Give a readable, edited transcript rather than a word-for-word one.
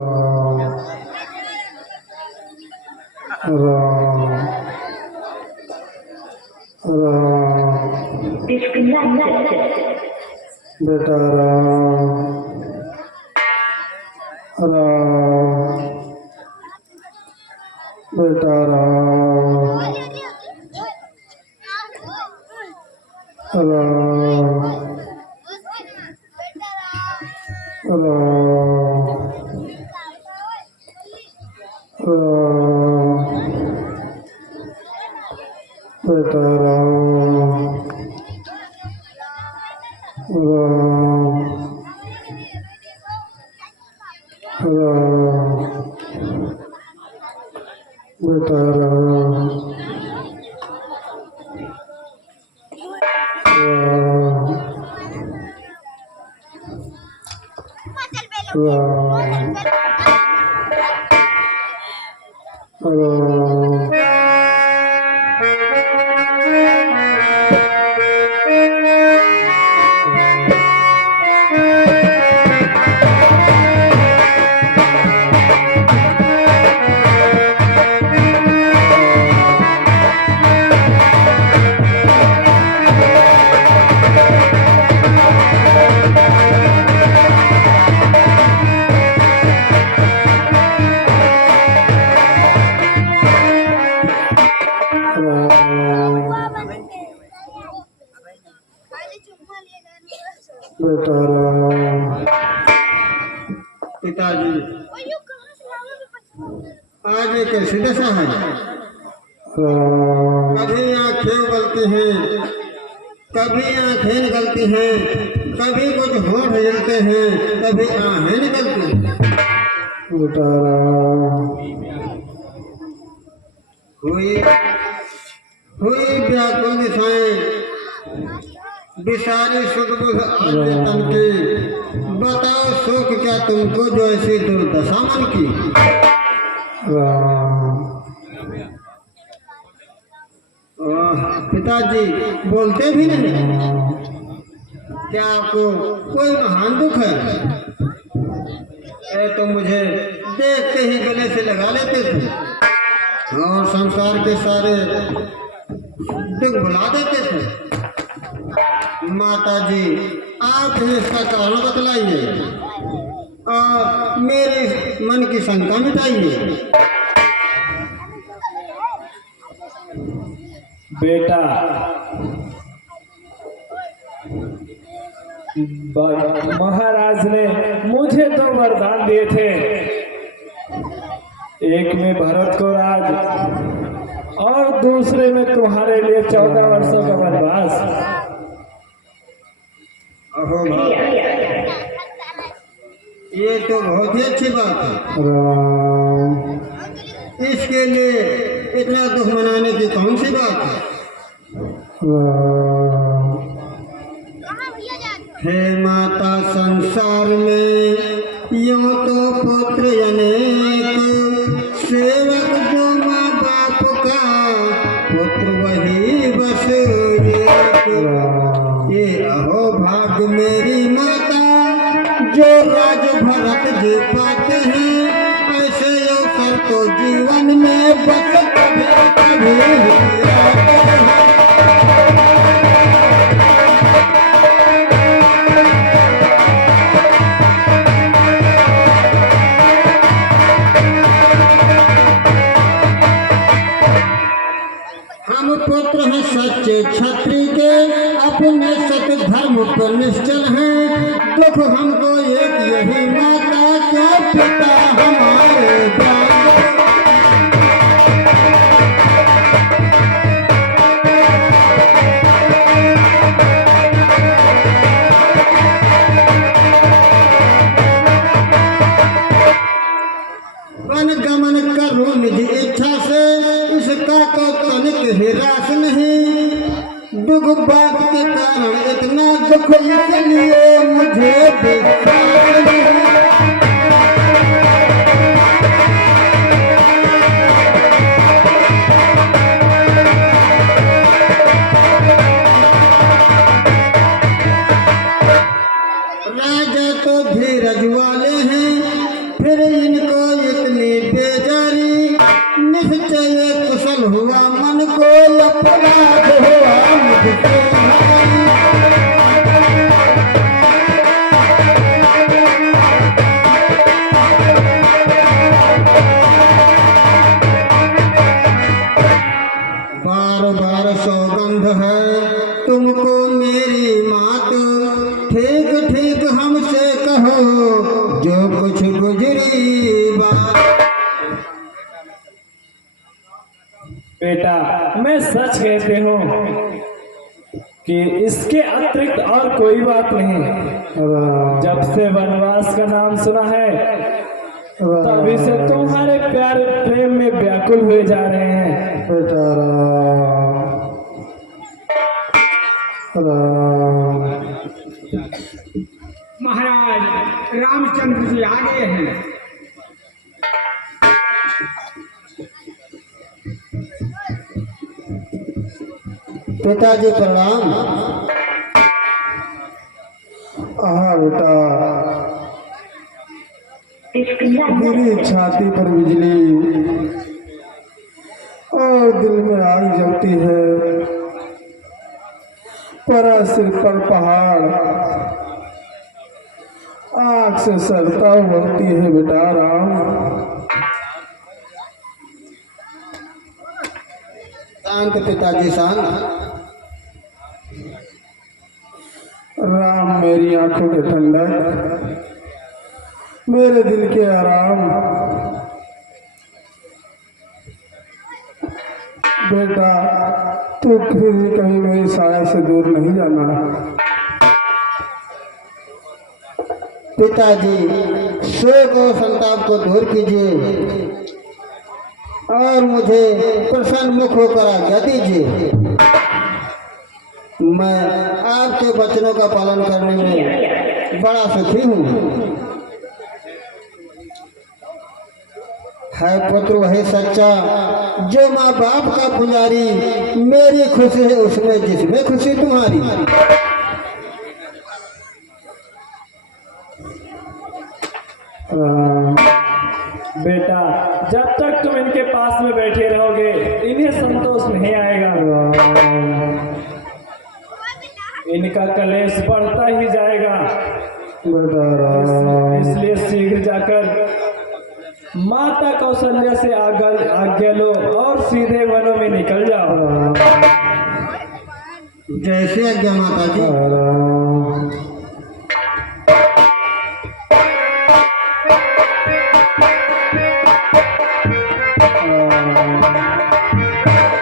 बेटा राम राम बेटा राम राम बेटा राम बेटा पिताजी आज ये कैसी दशा है। कभी आँखें उगलती हैं, कभी आँखें निकलती हैं, कभी कुछ होंठ जलते हैं, कभी आहें निकलती हैं। हुई व्याकुल दिशाएं बिसारी सुदबुद आद्य तन की, बताओ शोक क्या तुमको जो ऐसी दुर्दशा मन की। पिताजी बोलते भी नहीं, क्या आपको कोई महान दुख है? तो मुझे देखते ही गले से लगा लेते थे और संसार के सारे दुख भुला देते थे। माता जी आप ही इसका कारण बतलाइए और मेरे मन की शंका मिटाइए। बेटा महाराज ने मुझे तो वरदान दिए थे, एक में भरत को राज और दूसरे में तुम्हारे लिए 14 वर्षों का वनवास। अहो ये तो बहुत ही अच्छी बात है। इसके लिए इतना दुख मनाने की कौन सी बात है। हे माता संसार में यूं तो पुत्र अनेक, सेवक जो माँ बाप का पुत्र वही बस ये अहो भाग्य मेरी माता जो राज भरत जी पाते हैं, ऐसे अवसर तो जीवन में बस कभी कभी पुत्र हैं सच्चे क्षत्रिय के, अपने सत धर्म पर निश्चल हैं। दुख हमको एक यही माता के पिता हमारे वन गमन करो निज इच्छा से, इसका तो तनिक हिरास नहीं। दुख बात के कारण इतना दुख इसलिए मुझे विश्वास नहीं। मेरी बात। बेटा मैं सच कहती हूँ कि इसके अतिरिक्त और कोई बात नहीं। जब से वनवास का नाम सुना है तभी से तुम्हारे प्यारे प्रेम में व्याकुल हुए जा रहे हैं। बेटा राम महाराज रामचंद्र जी आ गए हैं। पिताजी प्रणाम। हाँ बेटा, मेरी छाती पर बिजली और दिल में आग जलती है, पर सिर पर पहाड़ आग से सरता होती है बेटा राम। शांत पिताजी शांत। राम मेरी आंखों के ठंडक, मेरे दिल के आराम। बेटा तू फिर भी कहीं मेरी साया से दूर नहीं जाना। पिताजी शोक और संताप को दूर कीजिए और मुझे प्रसन्न मुख होकर आज्ञा दीजिए। मैं आपके वचनों का पालन करने में बड़ा सुखी हूँ। है पुत्र वही सच्चा जो माँ बाप का पुजारी। मेरी खुशी है उसमें जिसमें खुशी तुम्हारी। बेटा जब तक तुम इनके पास में बैठे रहोगे इन्हें संतोष नहीं आएगा। इनका कलेश बढ़ता ही जाएगा। इसलिए शीघ्र जाकर माता कौशल्या से आज्ञा लो और सीधे वनों में निकल जाओ। जैसे आज्ञा माता जी।